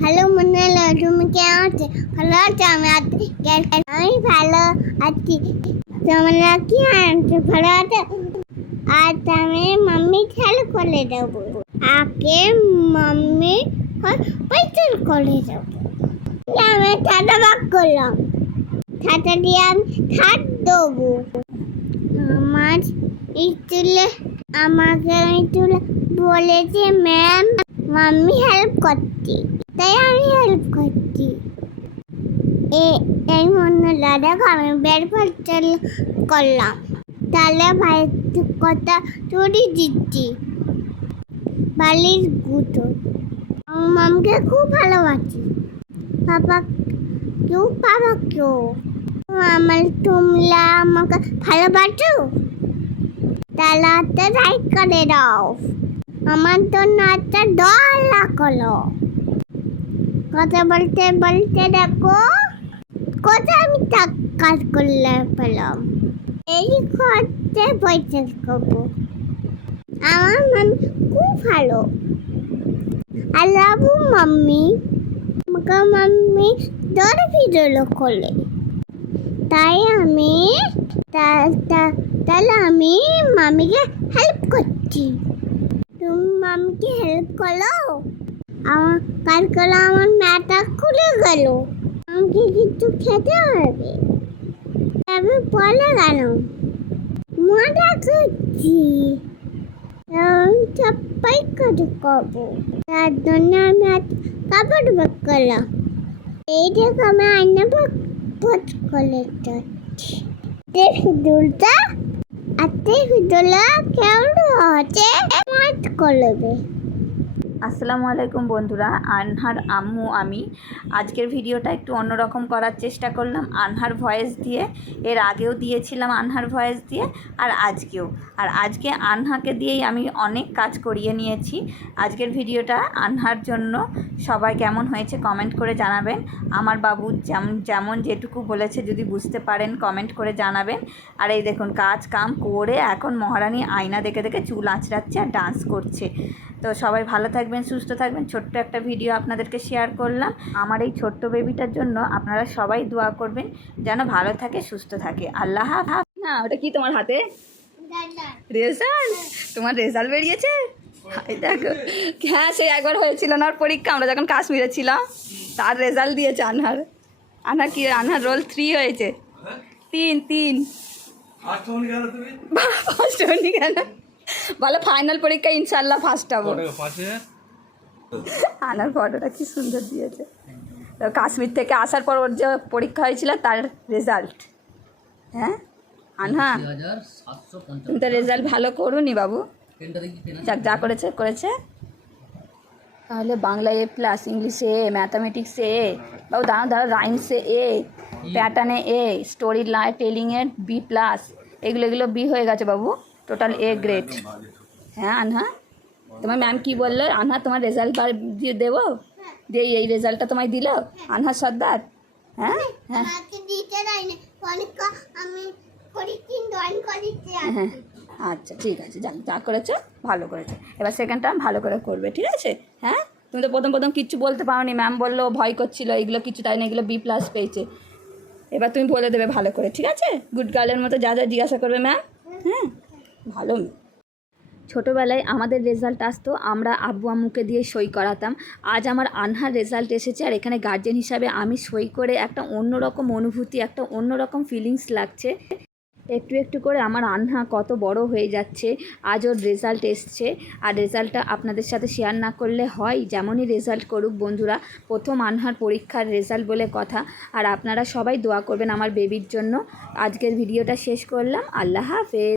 Hello মনে তুমি কেমন আছো, ভালো আছো, আমি আমি ভালো আছি। তোমরা কি আছো ভালো আছো? আজ আমি মাম্মি খেয়াল করে দেবো আগে মাম্মি পৈতল করে দেবো আমি ছাতা বাক করলাম। ছাতা দিয়ে আমি খাট দেবো। আমার স্কুলে আমাকে স্কুলে বলেছে, ম্যাম, মাম্মি হেল্প করছি। তাই আমি হেল্প করছি। এ, এই মনে দাদা আমি বের করলাম। তাহলে ভাই কথা চুরি দিচ্ছি। বালির গুঁতো। মামকে খুব ভালোবাসি। পাপা কেউ পাপা কেউ? আমার তোমরা আমাকে ভালোবাসো? তাহলে একটা লাইক করে দাও। আমার জন্য একটা দল করো। কথা বলতে বলতে দেখো। কোথায় আমি কাজ করলে পেলাম? এই করতে পয়সা করব। আমার মাম্মি খুব ভালো। আই লাভ মাম্মি আমাকে মাম্মি দর ভিডিও করলে। তাই আমি তাহলে আমি মামিকে হেল্প করছি। তুমি মামিকে হেল্প করো আমার কাল করে আমার মাথা খুলে গেল। আমাকে কিছু খেতে হবে। আমি পরে গেল মজা আমি সবাই করে করব তার জন্য আমি আজ কাপড় বের করলাম এই দেখো আমি আয়না পোট করে যাচ্ছি। আর আজকে ভিডিওটা কেমন হচ্ছে? মাছ করবে। আসসালামু আলাইকুম বন্ধুরা, আনহার আম্মু আমি। আজকের ভিডিওটা একটু অন্যরকম করার চেষ্টা করলাম, আনহার ভয়েস দিয়ে। এর আগেও দিয়েছিলাম আনহার ভয়েস দিয়ে, আর আজকেও। আর আজকে আনহাকে দিয়েই আমি অনেক কাজ করিয়ে নিয়েছি। আজকের ভিডিওটা আনহার জন্য। সবাই কেমন হয়েছে কমেন্ট করে জানাবেন। আমার বাবু যেমন যেমন যেটুকু বলেছে যদি বুঝতে পারেন কমেন্ট করে জানাবেন। আর এই দেখুন, কাজ কাম করে এখন মহারানী আয়না দেখে দেখে চুল আঁচড়াচ্ছে আর ডান্স করছে। তো সবাই ভালো থাকবেন সুস্থ থাকবেন। ছোট্ট একটা ভিডিও আপনাদেরকে শেয়ার করলাম। আমার এই ছোট্ট বেবিটার জন্য আপনারা সবাই দোয়া করবেন যেন ভালো থাকে সুস্থ থাকে। আল্লাহ হাফ না ওটা কি তোমার হাতে? রেজাল্ট। তোমার রেজাল্ট বেরিয়েছে? দেখো। হ্যাঁ সে একবার হয়েছিল না ওর পরীক্ষা। আমরা যখন কাশ্মীরে ছিলাম তার রেজাল্ট দিয়েছে আনহার। আনহার কি আনহার রোল থ্রি হয়েছে। তিন তিন। ফার্স্ট হয়নি কেন বলো ফাইনাল পরীক্ষা ইনশাল্লাহ ফার্স্ট হব। আনার ফটোটা কি সুন্দর দিয়েছে। কাশ্মীর থেকে আসার পর ওর যে পরীক্ষা হয়েছিল তার রেজাল্ট হ্যাঁ? আনহা তুমি তো রেজাল্ট ভালো করুনি বাবু। যাক যা করেছে করেছে। তাহলে বাংলা এ প্লাস ইংলিশে এ ম্যাথামেটিক্সে এ বাবু দাঁড়াও দাঁড়াও রাইমসে এ প্যাটার্নে এ স্টোরি লাই টেলিংয়ে বি প্লাস এগুলো এগুলো বি হয়ে গেছে বাবু। টোটাল এ গ্রেড হ্যাঁ আনহা? তোমার ম্যাম কি বলল? আনহা তোমার রেজাল্ট বার দিয়ে দেবো? দিয়ে এই রেজাল্টটা তোমায় দিল? আনহা সর্দার। হ্যাঁ? হ্যাঁ। করেছি হ্যাঁ আচ্ছা ঠিক আছে। যাক যা করেছ ভালো করেছ। এবার সেকেন্ড টাইম ভালো করে করবে ঠিক আছে? হ্যাঁ? তুমি তো প্রথম প্রথম কিচ্ছু বলতে পারোনি। ম্যাম বলল ভয় করছিল এগুলো কিছু তাই না এগুলো বি প্লাস পেয়েছে। এবার তুমি বলে দেবে ভালো করে ঠিক আছে? গুড গার্লের মতো যা যা জিজ্ঞাসা করবে ম্যাম হ্যাঁ? ভালো ছোটোবেলায় আমাদের রেজাল্ট আসতো, আমরা আব্বু আম্মুকে দিয়ে সই করাতাম। আজ আমার আনহার রেজাল্ট এসেছে আর এখানে গার্জেন হিসাবে আমি সই করে একটা অন্যরকম অনুভূতি, একটা অন্যরকম ফিলিংস লাগছে। একটু একটু করে আমার আনহা কত বড় হয়ে যাচ্ছে, আজ ওর রেজাল্ট এসছে। আর রেজাল্টটা আপনাদের সাথে শেয়ার না করলে হয়, যেমনই রেজাল্ট করুক বন্ধুরা, প্রথম আনহার পরীক্ষার রেজাল্ট বলে কথা। আর আপনারা সবাই দোয়া করবেন আমার বেবির জন্য। আজকের ভিডিওটা শেষ করলাম, আল্লাহ হাফেজ।